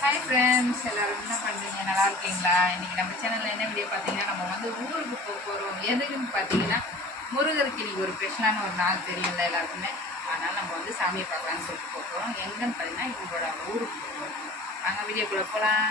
Hi friends எல்லாரும் என்ன பண்ணுறீங்க நல்லா இருக்கீங்களா? இன்றைக்கி நம்ம சேனலில் என்ன வீடியோ பார்த்தீங்கன்னா நம்ம வந்து ஊருக்கு போக போகிறோம் எதுக்குன்னு பார்த்தீங்கன்னா முருகருக்கு இன்றைக்கி ஒரு ஸ்பெஷலான ஒரு நாள் தெரியும்ல எல்லாருக்குமே. அதனால் நம்ம வந்து சாமியை பார்க்கலான்னு சொல்லிட்டு போகிறோம் எங்கன்னு பார்த்தீங்கன்னா இவங்களோட ஊருக்கு போகிறோம் நாங்கள் வீடியோக்குள்ளே போகலாம்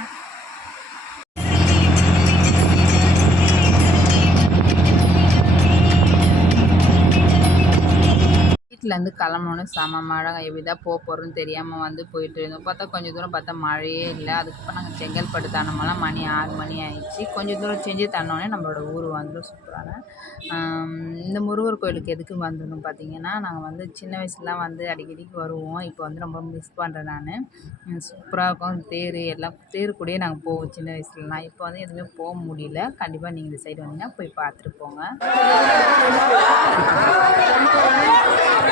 வீட்டிலேருந்து கிளம்பணும் செம மழை. எப்படி தான் போக போகிறோன்னு தெரியாமல் வந்து போயிட்டு இருந்தோம். பார்த்தா கொஞ்சம் தூரம் பார்த்தா மழையே இல்லை. அதுக்கப்புறம் நாங்கள் செங்கல்பட்டு தானமெல்லாம் மணி ஆறு மணி ஆயிடுச்சு. கொஞ்சம் தூரம் செஞ்சு தாண்டோன்னே நம்மளோட ஊர் வந்துடும் சூப்பரான இந்த முருகர் கோயிலுக்கு எதுக்கு வந்திருந்தோம் பார்த்தீங்கன்னா நாங்கள் வந்து சின்ன வயசுலாம் வந்து அடிக்கடிக்கு வருவோம். இப்போ வந்து ரொம்ப மிஸ் பண்ணுறேன் நான். சூப்பராக இருக்கும் தேர் எல்லாம் தேர் கூடயே நாங்கள் போவோம் சின்ன வயசுலலாம். இப்போ வந்து எதுவுமே போக முடியல. கண்டிப்பாக நீங்கள் இந்த சைடு வந்தீங்கன்னா போய் பார்த்துட்டு போங்க.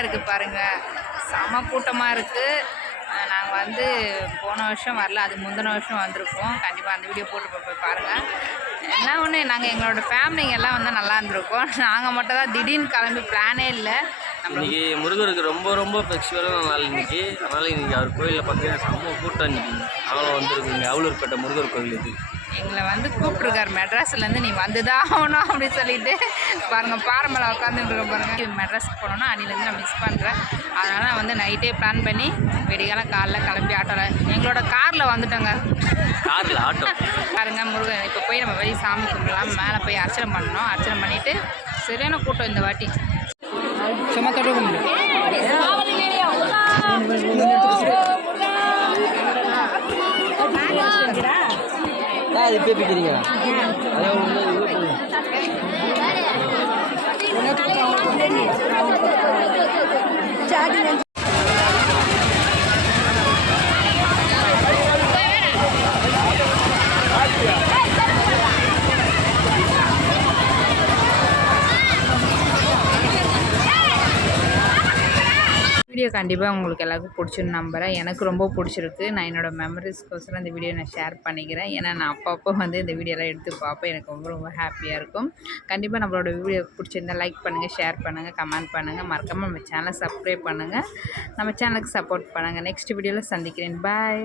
கூட்டமாக இருக்குது பாருங்கள் செம கூட்டமாக இருக்குது நாங்கள் வந்து போன வருஷம் வரல. அது முந்தின வருஷம் வந்திருக்கோம். கண்டிப்பாக அந்த வீடியோ போட்டு போய் போய் பாருங்கள் என்ன ஒன்று நாங்கள் எங்களோட ஃபேமிலிங்க எல்லாம் வந்து நல்லா இருந்திருக்கோம். நாங்கள் மட்டும் தான் திடீர்னு கிளம்பி பிளானே இல்லை. நம்ம இன்னைக்கு முருகருக்கு ரொம்ப ரொம்ப ஃபெஸ்டிவலான நாள் இன்னைக்கு. அதனால் இன்னைக்கு அவர் கோயிலில் பார்த்தீங்கன்னா செம்ம கூட்டம் இன்னைக்கு. அவ்வளோ வந்திருக்குங்க அவ்வளோப்பட்ட முருகர் கோயில் இது. எங்களை வந்து கூப்பிட்ருக்காரு மெட்ராஸ்லேருந்து நீ வந்து தான் ஆகணும் அப்படின்னு சொல்லிட்டு. பாருங்கள் பாரம்பரை உட்காந்துட்டு இருக்க பாருங்க. மெட்ராஸ்க்கு போனோன்னா அன்னிலேருந்து நான் மிஸ் பண்ணுறேன் அதனால் நான் வந்து நைட்டே பிளான் பண்ணி வெடிகாலம் காலைல கிளம்பி ஆட்டோவில் எங்களோட காரில் வந்துட்டோங்க. காரில் ஆட்டோ பாருங்க முருகன் இப்போ போய் நம்ம வெளியே சாமி கும்பிடலாம். மேலே போய் அர்ச்சனை பண்ணணும். அர்ச்சனை பண்ணிவிட்டு சரியான கூட்டம் இந்த வாட்டி. சும்மா தொட்டு கும்பிடு வீடியோ கண்டிப்பாக உங்களுக்கு எல்லாருக்கும் பிடிச்சிருந்து நம்புகிறேன் எனக்கு ரொம்ப பிடிச்சிருக்கு. நான் என்னோடய மெமரிஸ்க்கோசரம் இந்த வீடியோ நான் ஷேர் பண்ணிக்கிறேன். ஏன்னா நான் அப்பப்போ வந்து இந்த வீடியோலாம் எடுத்து பார்ப்பேன். எனக்கு ரொம்ப ரொம்ப ஹாப்பியாக இருக்கும். கண்டிப்பாக நம்மளோட வீடியோ பிடிச்சிருந்தா லைக் பண்ணுங்கள் ஷேர் பண்ணுங்கள் கமெண்ட் பண்ணுங்கள் மறக்காமல் நம்ம சேனலை சப்ஸ்கிரைப் பண்ணுங்கள் நம்ம சேனலுக்கு சப்போர்ட் பண்ணுங்கள் நெக்ஸ்ட் வீடியோவில் சந்திக்கிறேன். பாய்